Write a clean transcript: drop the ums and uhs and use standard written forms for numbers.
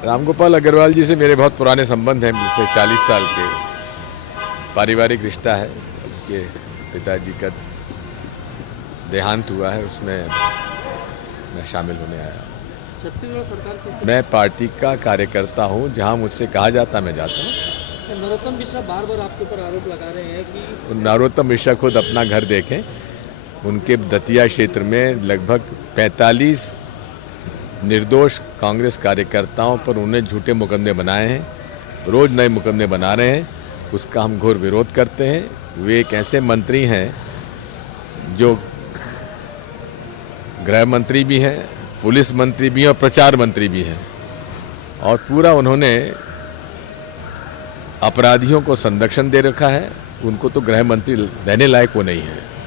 रामगोपाल अग्रवाल जी से मेरे बहुत पुराने संबंध हैं, पिछले 40 साल के पारिवारिक रिश्ता है। उनके पिताजी का देहांत हुआ है, उसमें मैं शामिल होने आया। छत्तीसगढ़ सरकार मैं पार्टी का कार्यकर्ता हूं, जहां मुझसे कहा जाता मैं जाता हूं। नरोत्तम मिश्रा बार बार आपके ऊपर आरोप लगा रहे हैं कि नरोत्तम मिश्रा खुद अपना घर देखें। उनके दतिया क्षेत्र में लगभग 45 निर्दोष कांग्रेस कार्यकर्ताओं पर उन्हें झूठे मुकदमे बनाए हैं, रोज नए मुकदमे बना रहे हैं। उसका हम घोर विरोध करते हैं। वे एक ऐसे मंत्री हैं जो गृह मंत्री भी हैं, पुलिस मंत्री भी हैं और प्रचार मंत्री भी हैं, और पूरा उन्होंने अपराधियों को संरक्षण दे रखा है। उनको तो गृह मंत्री रहने लायक वो नहीं है।